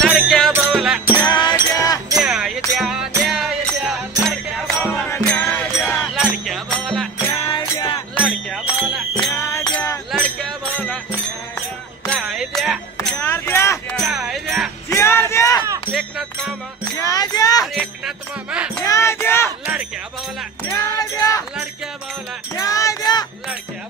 लडक्या भावाला न्याय द्या न्याय द्या न्याय द्या लडक्या भावाला न्याय द्या लडक्या भावाला न्याय द्या लडक्या भावाला न्याय द्या लडक्या भावाला न्याय द्या न्याय द्या न्याय द्या न्याय द्या एकनाथ मामा न्याय द्या एकनाथ मामा न्याय द्या लडक्या भावाला न्याय द्या लडक्या भावाला न्याय द्या लडक्या